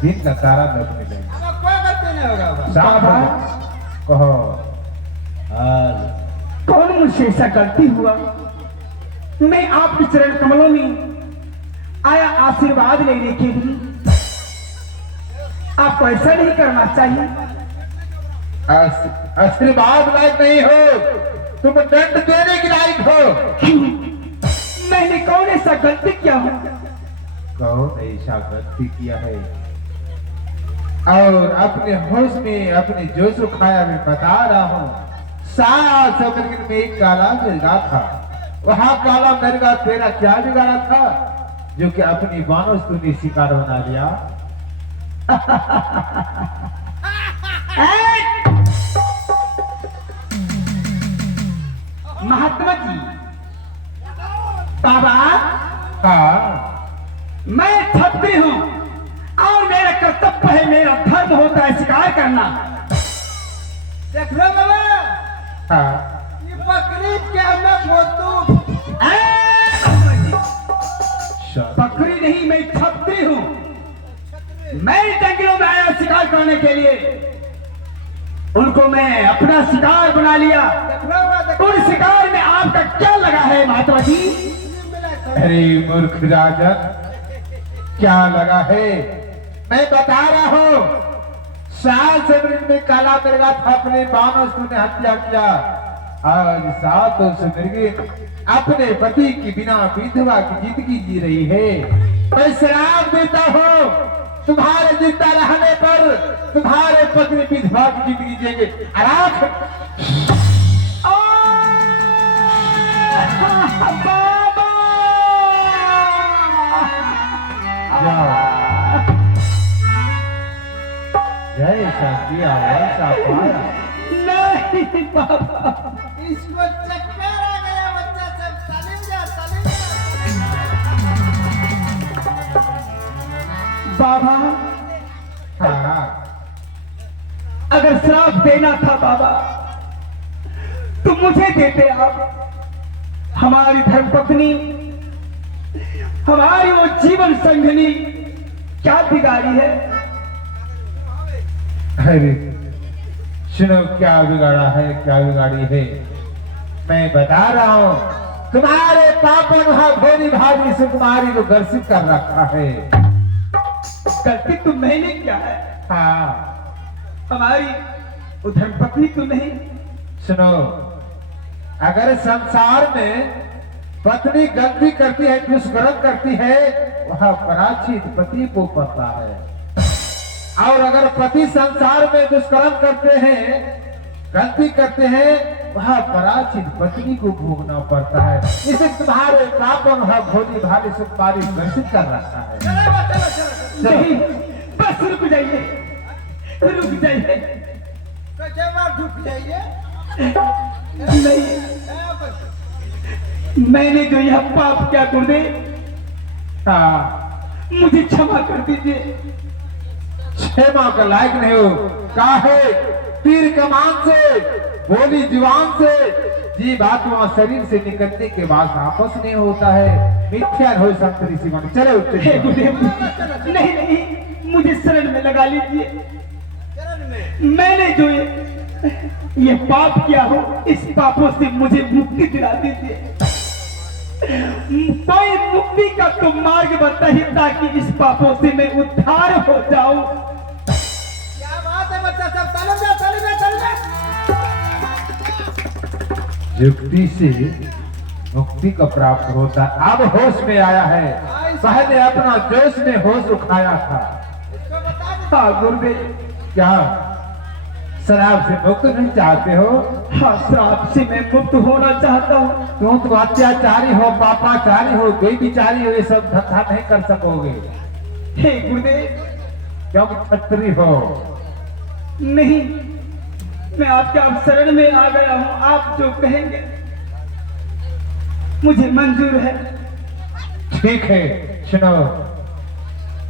दिन का तारा न मिले। अब कोई गलती नहीं होगा बस। बाबा कहो कौन मुझसे ऐसा गलती हुआ? मैं आपके चरण कमलों में आया आशीर्वाद लेने के लिए। आपको ऐसा नहीं करना चाहिए। आशीर्वाद लायक नहीं हो, तुम दंड देने के लायक हो। मैंने कौन ऐसा गलती किया हो? कौन ऐसा गलती किया है? और अपने होश में अपने जोश खाया में बता रहा हूँ। सात समुद्र में एक काला मिर्गा था। वहाँ काला मिर्गा तेरा क्या बिगाड़ा था जो कि अपनी बानों से तूने शिकार बना लिया? महात्मा जी, बाबा हाँ मैं क्षत्रिय हूँ और मेरा कर्तव्य है, मेरा धर्म होता है शिकार करना। देख लो बाबा, हाँ ये बकरी क्या मैं बोतू? बकरी नहीं, मैं क्षत्रिय हूँ। मैं जंगलों में आया शिकार करने के लिए, उनको मैं अपना शिकार बना लिया। देख लो बाबा, देख उन शिकार में आपका क्या लगा है महात्मा जी? अरे मूर्ख राजन, क्या लगा है? मैं बता रहा हूँ। साल से मृग में काला मिर्गा था, अपने बानों से तूने हत्या किया। आज 700 मृगे अपने पति की बिना विधवा की जिंदगी जी रही है। मैं श्राप देता हूँ, तुम्हारे जिंदा रहने पर तुम्हारे पत्नी विधवा की जिंदगी जिएंगे। आराम जैसा किया वैसा पाया। नहीं बाबा, इसको चक्कर आ गया बच्चा सब। तालीम जा, तालीम जा। बाबा हाँ अगर श्राप देना था बाबा तो मुझे देते आप। हमारी धर्मपत्नी, हमारी वो जीवन संगिनी क्या बिगाड़ी है? अरे सुनो, क्या बिगाड़ा है, क्या बिगाड़ी है? मैं बता रहा हूँ, तुम्हारे पापों ने भोली भारी सुकुमारी को ग्रसित कर रखा है। गलती तो मैंने किया है, हाँ हमारी वो धर्मपत्नी तो नहीं। सुनो, अगर संसार में पत्नी गलती करती है, दुष्कर्म करती है, वह पराचित पति को पड़ता है। और अगर पति संसार में दुष्कर्म करते हैं, गलती करते हैं, वह पराचित पत्नी को भोगना पड़ता है। इसे तुम्हारे पापों ने भोली भाली सुकुमारी ग्रसित कर रखा है। चलो बाबा, चलो, चलो, चलो। नहीं, बस रुक जाइए, रुक जाइए। कैसे बार झुक जाइए? नहीं, मैंने जो यह पाप किया गुरुदेव, हाँ मुझे क्षमा कर दीजिए। क्षमा का लायक नहीं हो। काहे तीर कमान से, बोली जुबान से, जीव आत्मा शरीर से निकलने के बाद वापस नहीं होता है। मिथ्या हो संत ऋषि मुनि। चले उठते हे हैं। गुरुदेव, नहीं नहीं, मुझे शरण में लगा लीजिए। चरण में। मैंने जो ये पाप किया हो, इस पापों से मुझे मुक्ति दिला दीजिए। कोई मुक्ति का तो मार्ग बताइए ताकि इस पापों से मैं उद्धार हो जाऊं। क्या बात है बच्चा सब? तालीम जा, तालीम जा, तालीम जा। युक्ति से मुक्ति का प्राप्त होता है। अब होश में आया है, पहले अपना जोश में होश उठाया था। इसको बता दो। हाँ गुरुदेव, क्या शराब से मुक्त नहीं चाहते हो? हाँ श्राप से मैं मुक्त होना चाहता हूँ। तुम तो अत्याचारी हो, पापाचारी हो, कोई बिचारी हो, ये सब धंधा नहीं कर सकोगे हे गुरुदेव, क्योंकि क्षत्रिय हो। नहीं, मैं आपके आप शरण में आ गया हूँ। आप जो कहेंगे मुझे मंजूर है। ठीक है, सुनो,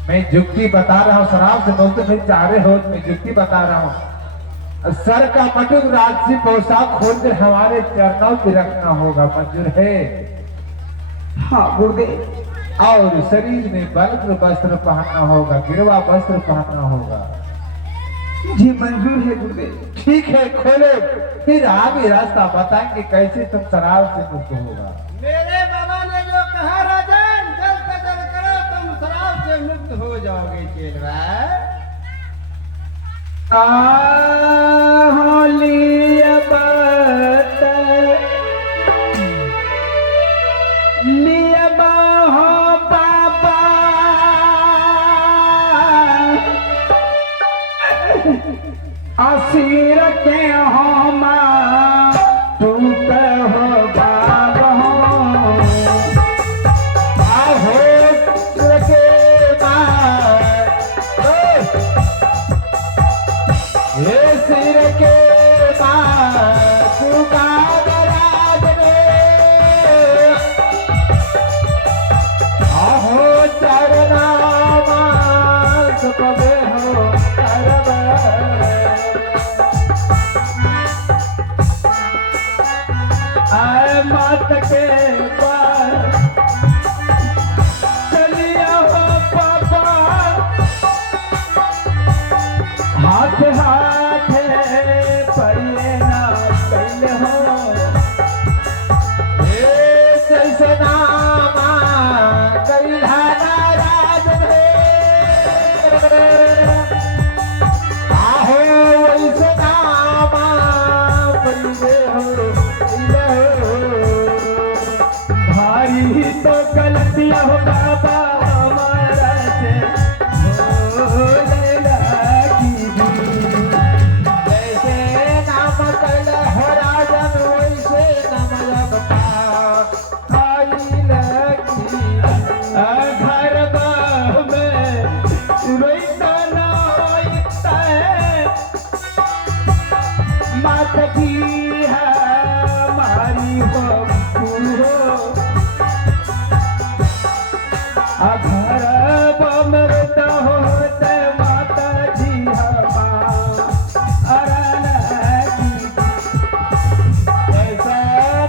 मैं युक्ति बता रहा हूँ। शराब से मुक्त नहीं चाह रहे हो, मैं युक्ति बता रहा हूँ। सर का मटुक राजसी पोशाक खोलकर हमारे चरणों पे रखना होगा। मंजूर है? हाँ गुरुदेव, और शरीर में वस्त्र वस्त्र पहनना होगा, गिरवा वस्त्र पहनना होगा। जी मंजूर है गुरुदेव। ठीक है, खोलो, फिर आगे रास्ता बताएंगे कैसे तुम शराब से मुक्त होगा। मेरे बाबा ने जो कहा राजन, जल्द से जल्द करो, तुम शराब से मुक्त हो जाओगे चेलवा। असीर के हो माँ टूट हो बाब हो आहो के ये सिर के आहो चरनामा सुपदे हो करब आए मात के पार चलिया हो पापा हाथ हाथ पड़िए ना कैले हो जैसे नामा कैलाना राज आहो वैसे नामा बंदे हो भारी तो गलतियां हो बाबा हमारा से भोले लगी जैसे नाम कल हो राजन वैसे नाम जब आई लगी घर में रोईता ना होता है मात की है हमारी हो घर बमरता होते माता जी जैसे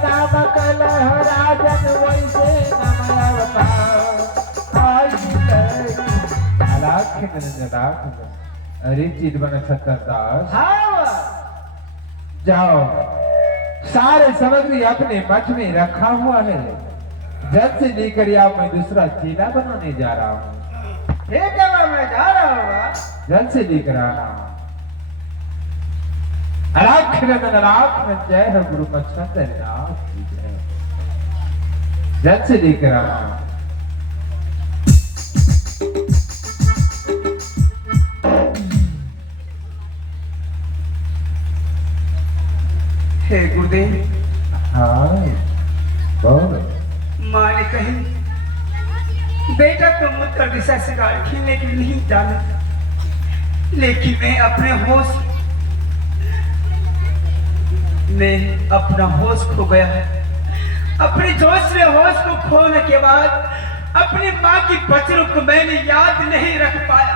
नाम कल हो राजन वैसे नाम जब अरे चीज बना छत्रदास जाओ, सारे सामग्री अपने मठ में रखा हुआ है, जल्द से लेकर आओ, मैं दूसरा चीला बनाने जा रहा हूँ। ठीक है मैं जा रहा हूँ। जल्द से लेकर आना। जय हो गुरु नाथ की जय। जल्द से लेकर आना। हे गुरुदेव। हाँ बोल। माँ ने कही बेटा तुम उत्तर दिशा से गाड़ी खेलने के लिए नहीं जाना, लेकिन मैं अपना होश खो गया है। अपने जोश में होश को खोने के बाद अपनी माँ की बचनों को मैंने याद नहीं रख पाया।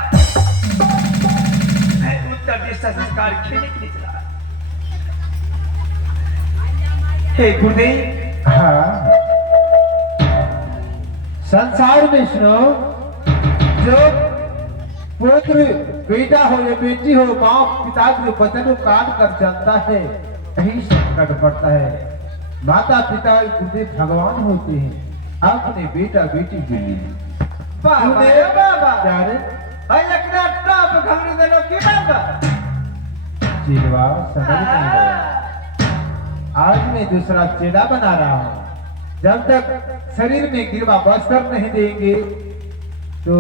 मैं उत्तर दिशा से गाड़ी खेलने के लिए चला। हे गुरुदेव। हाँ, संसार में सुनो, जो पुत्र बेटा हो या बेटी हो, माँ पिता के वचन को काट कर चलता है, कहीं संकट पड़ता है। माता पिता गुरुदेव भगवान होते हैं, अपने बेटा बेटी के लिए। चिलवा समझ नहीं रहा। आज मैं दूसरा चेला बना रहा हूँ। जब तक शरीर में गिरवा वस्त्र नहीं देंगे तो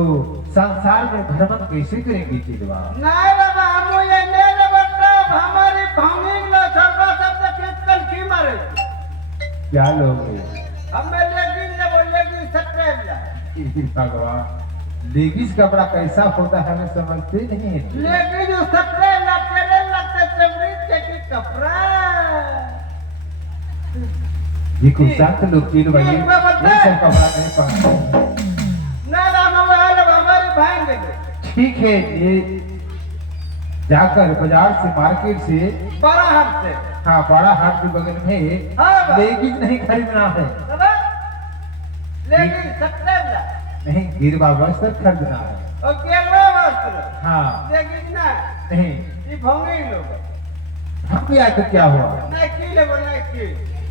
संसार में भ्रमण कैसे करेंगे चिलवा? नहीं बाबा, हम ये ले बट्टा हमारी भांगी ना छरपा सब तक कल की मारे। क्या लोगे? हम लेगिन ने बोलेगी सत्रेला। भगवान, लेगीज कपड़ा कैसा होता है हमें समझते नहीं है। लेकिन जो सत्रेला तेरे लगते चमड़ी के कपड़ा ये कुछ संत लोग चिलवा ये सब कपड़ा नहीं पहनते। ना हमारी भाई। ठीक है, ये जाकर बाजार से मार्केट से बड़ा हाट से, हाँ बड़ा हाट के बगल में हाँ, लेगीज नहीं खरीदना है। लेकिन सत्रेला नहीं गिरवा वस्त्र खरीदना है। और केला वस्त्र हाँ देखी ना नहीं ये भंगे लोग हम भी आकर क्या हुआ नहीं की ले बोला की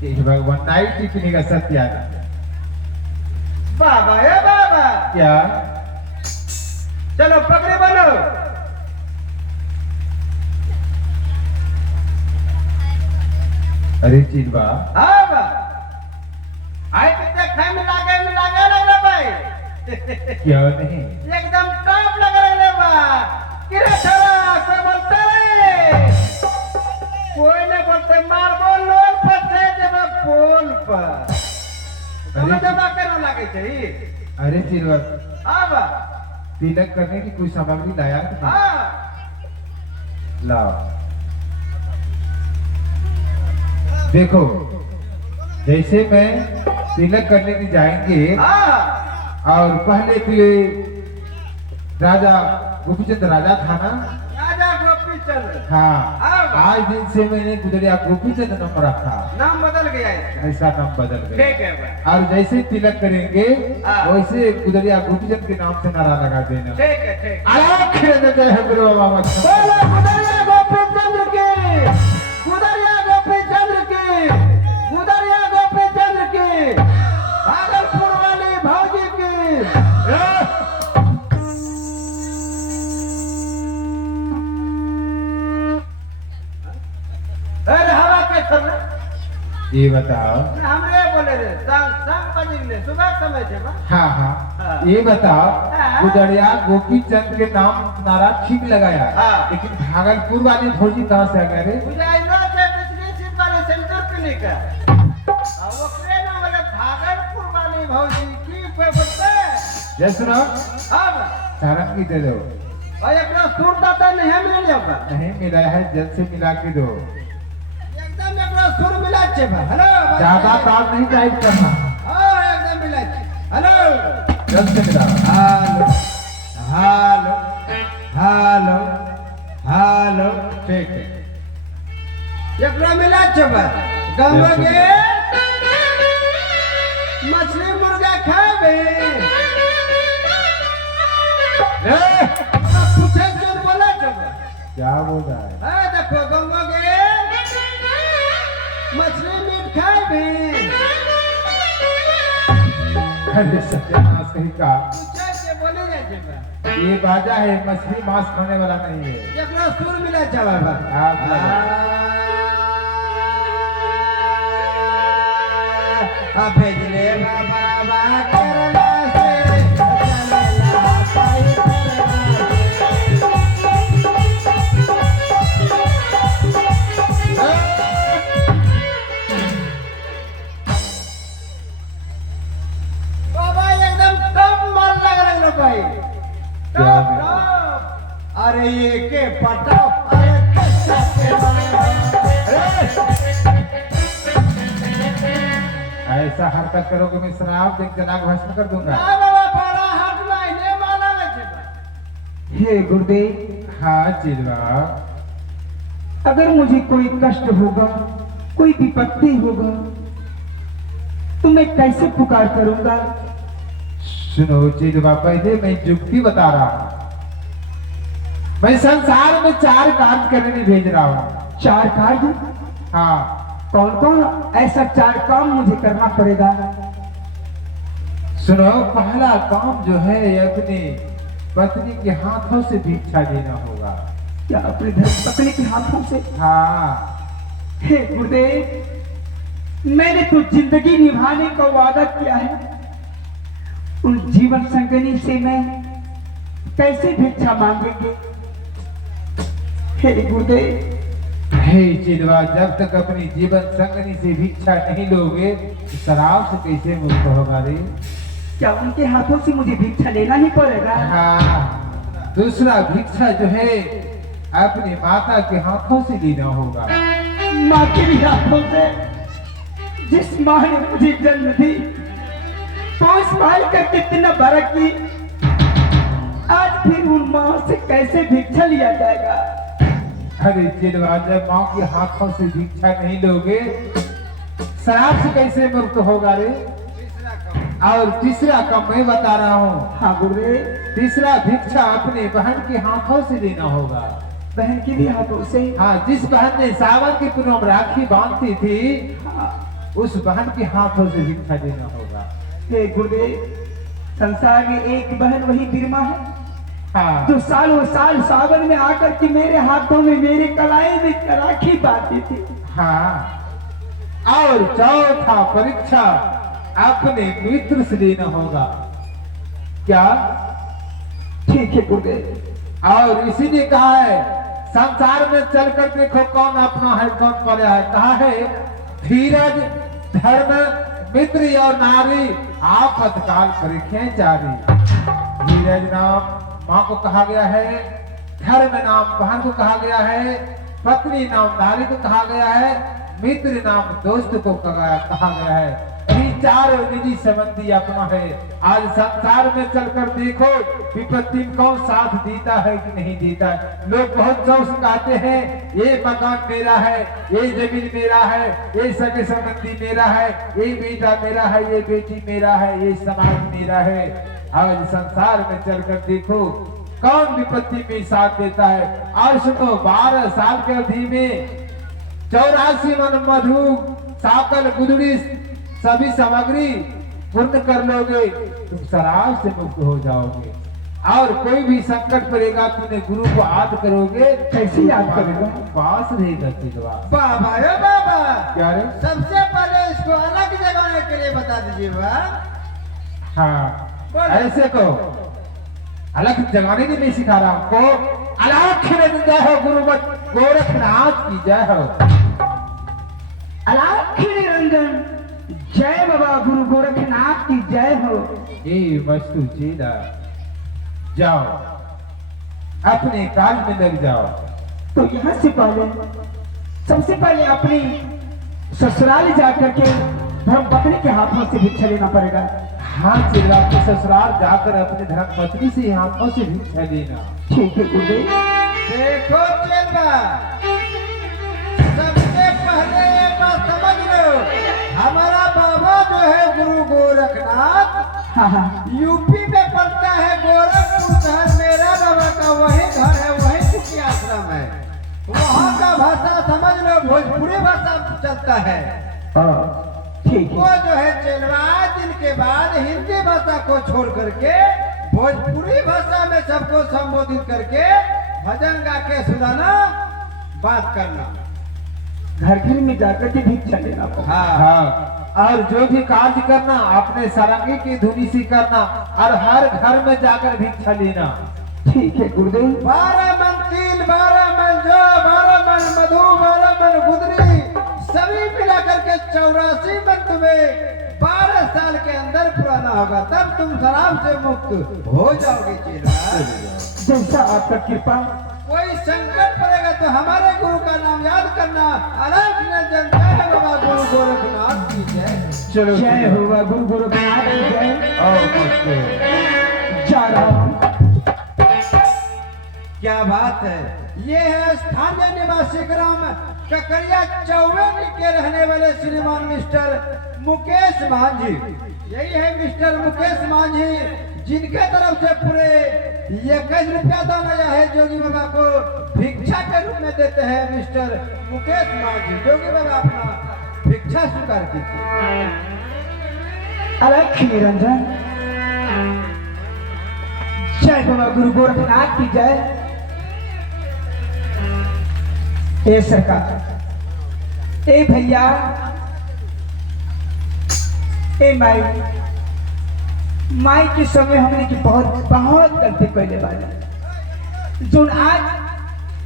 ये भगवान नाइट टिकनी का सत्य बाबा ए बाबा क्या चलो पकड़े बनो अरे चिलवा हाँ बा आए कितने खाए में लागे लग रहा भाई क्या नहीं एकदम टॉप लग रहे बा किरे छड़ा से बोलते कोई नहीं बोलते मार बोल लोग फंसे जब पोल पर तुम्हें जमा करना लगे चाहिए अरे चिलवा हाँ बा तिलक करने की कोई सामग्री लाया कि नहीं? हाँ लाओ देखो जैसे मैं तिलक करने के जाएंगे हाँ और पहले तो ये राजा गोपीचंद राजा था ना राजा गोपीचंद हाँ हाँ। आज दिन से मैंने गुजरिया गोपीचंद नाम रखा नाम बदल गया है ऐसा नाम बदल गया ठीक है भाई और जैसे तिलक करेंगे हाँ। वैसे गुजरिया गोपीचंद के नाम से नारा लगा देना ठीक है आखिर में जय है गुरु बाबा बोलो गुदरिया गोपीचंद की गुदरिया गोपीचंद की गुदरिया गोपीचंद की भागलपुर वाली भौजी की अरे हवा के सब ये बताओ हमरे बोले रे संग बजिले सुबह समय छे बा हाँ हाँ हाँ। ये बताओ हाँ। गुजरिया गोपीचंद के नाम नारा ठीक लगाया हाँ। लेकिन भागलपुर वाली भौजी कहाँ से आ गए रे मुझे आइलो से बिजनेस वाले सेंटर पे लेकर और वो ट्रेन वाले भागलपुर वाली भौजी की पे बोलते जय सुनो अब सारंग की दे दो और अपना सूट दाता नहीं मिल जाबा नहीं मिला है जल्द से मिला के दो एकदम अपना सूट मिला छे बा हेलो ज्यादा काम नहीं टाइप करना हां एकदम मिला छे हेलो जल्द से मिला हेलो हेलो हेलो हेलो ठीक है एकरा मिला छे बा गंगा के मछली मुर्गा खाबे पूछे जो बोला छे बा क्या बोल रहा है हाँ देखो गंगा के मछली मीट खाबे अरे सत्यानाश कहीं का पूछे के बोले जाए छे बा ये बाजा है मछली मांस खाने वाला नहीं है एकरा सुर मिला छे बा आप लगा। भेजले बाबा करला से चलेला पाई बाबा एकदम टॉप माल लग रहा है भाई क्या टॉप टॉप अरे ये के पटाओ अरे कैसा ऐसा हरकत करोगे मैं शराब देख के नाक भस्म कर दूंगा ना बाबा बड़ा हाथ में ने माला है हे गुरुदेव हाँ चिलवा अगर मुझे कोई कष्ट होगा कोई विपत्ति होगा तो मैं कैसे पुकार करूंगा सुनो चिलवा पहले मैं युक्ति बता रहा हूँ मैं संसार में 4 कार्य करने भेज रहा हूँ 4 कार्य हाँ कौन कौन ऐसा 4 काम मुझे करना पड़ेगा सुनो पहला काम जो है ये अपनी पत्नी के हाथों से भिक्षा लेना होगा क्या अपने धर्म पत्नी के हाथों से हाँ हे गुरुदेव मैंने तो जिंदगी निभाने का वादा किया है उन जीवन संगनी से मैं कैसे भिक्षा मांगेंगे हे गुरुदेव हे चिलवा जब तक अपनी जीवन संगनी से भिक्षा नहीं लोगे तो शराब से कैसे मुक्त होगा रे क्या उनके हाथों से मुझे भिक्षा लेना ही पड़ेगा हाँ दूसरा भिक्षा जो है अपनी माता के हाथों से लेना होगा माँ के भी हाथों से जिस माँ ने मुझे जन्म दी पोस भाई का कितना बड़ा की आज फिर उन माँ से कैसे भिक्षा लिया जाएगा अरे चिलवा जब माँ के हाथों से भिक्षा नहीं लोगे शराब से कैसे मुक्त होगा रे और तीसरा काम मैं बता रहा हूँ। हाँ गुरुदेव। तीसरा भिक्षा अपनी बहन के हाथों से देना होगा। बहन के भी हाथों से? हाँ, जिस बहन ने सावन की पूनम राखी बांधती थी, हाँ। उस बहन के हाथों से भिक्षा देना होगा। हे गुरुदेव, संसार में एक बहन वही बिरमा है, हाँ, जो सालों साल सावन में आकर के मेरे हाथों में, मेरे कलाई में राखी बांधती थी। हाँ। और चौथा परीक्षा अपने मित्र से देना होगा। क्या? ठीक है गुरुदेव। और इसीलिए कहा है, संसार में चलकर देखो कौन अपना है कौन पराया है। कहा है, धीरज धर्म मित्र और नारी आपतकाल परीक्षाएं जारी। धीरज नाम माँ को कहा गया है, धर्म नाम बहन को कहा गया है, पत्नी नाम नारी को कहा गया है, मित्र नाम दोस्त को कहा गया है। ये चारों निजी संबंधी अपना है। आज संसार में चलकर देखो विपत्ति में कौन साथ देता है कि नहीं देता है। लोग बहुत जोश कहते हैं, ये मकान मेरा है, ये जमीन मेरा है, ये सगे संबंधी मेरा है, ये बेटा मेरा है, ये बेटी मेरा है, ये समाज मेरा है। आज संसार में चलकर देखो कौन विपत्ति में साथ देता है। और सुनो, 12 साल के अवधि में 84 मन मधु साकल गुदड़ी सभी सामग्री पूर्ण कर लोगे, तुम शराब से मुक्त हो जाओगे। और कोई भी संकट पड़ेगा, तुमने गुरु को याद करोगे, कैसे याद करेगा? पास रहेगा चिलवा। बाबा यो बाबा, क्या रे? सबसे पहले इसको अलग जगह के लिए बता दीजिए बा। हाँ, बोलो। ऐसे को अलग जगाने के लिए सिखा रहा हूँ। को अलग जय हो गुरु गोरखनाथ की जय हो। अलख निरंजन जय बाबा गुरु गोरखनाथ की जय हो। ये वस्तु चेला, जाओ अपने काज में लग जाओ। तो यहाँ से पहले, सबसे पहले अपनी ससुराल जाकर के धर्म पत्नी के हाथों से भिक्षा लेना पड़ेगा। हाँ चेला, अपने ससुराल जाकर अपने धर्म पत्नी से हाथों से भिक्षा लेना। ठीक है गुरुदेव। देखो चेला, सबसे पहले ये बात समझ लो, हमारा बाबा जो है गुरु गोरखनाथ, हाँ हाँ, यूपी में पड़ता है। गोरखपुर शहर मेरा बाबा का वही घर है, वही कुटी आश्रम है। वहाँ का भाषा समझ लो, भोजपुरी भाषा चलता है। ठीक वो है। जो है चेलवा दिन के बाद हिंदी भाषा को छोड़ करके भोजपुरी भाषा में सबको संबोधित करके भजन गा के सुनाना, बात करना। घर घर में जाकर के भिक्षा लेना पड़ेगा। हाँ हाँ, और जो भी कार्य करना अपने सारंगी की धुनी से करना, और हर घर में जाकर भिक्षा लेना। ठीक है गुरुदेव। 12 मन तिल, 12 मन जौ, 12 मन मधु, 12 मन गुदरी, सभी मिला करके 84 मन तुम्हें 12 साल के अंदर पुराना होगा, तब तुम शराब से मुक्त हो जाओगे चेला। जैसा आपका कृपा। कोई संकट पड़ेगा तो हमारे गुरु का नाम याद करना। अलग निरंजन जय बाबा गुरु गोरखनाथ की जय। चलो जय होगा गुरु गोरखनाथ की जय। और कुछ जा रहा हूँ। क्या बात है। ये है स्थानीय निवासी ग्राम ककरिया चौवन के रहने वाले श्रीमान मिस्टर मुकेश मांझी। यही है मिस्टर मुकेश मांझी, जिनके तरफ से पूरे 21 रुपया दान आया है जोगी बाबा को भिक्षा के रूप में देते हैं। मिस्टर मुकेश मांझी, जोगी बाबा अपना भिक्षा स्वीकार कीजिए। अलख निरंजन जय बाबा गुरु गोरखनाथ की जय। ए सरकार, ए भैया, ए माई के समय हमने की बहुत गलती कैले बानी। जो आज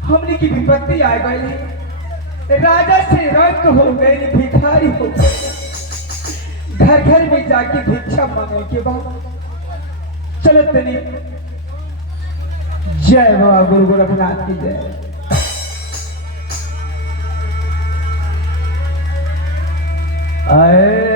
हमने की विपत्ति आ गई, राजा से रंग हो गई, भिखारी हो गई। घर घर में जाके भिक्षा मांगे के बाद चलो तनी। जय बाबा गुरु गोरखनाथ की जय। आए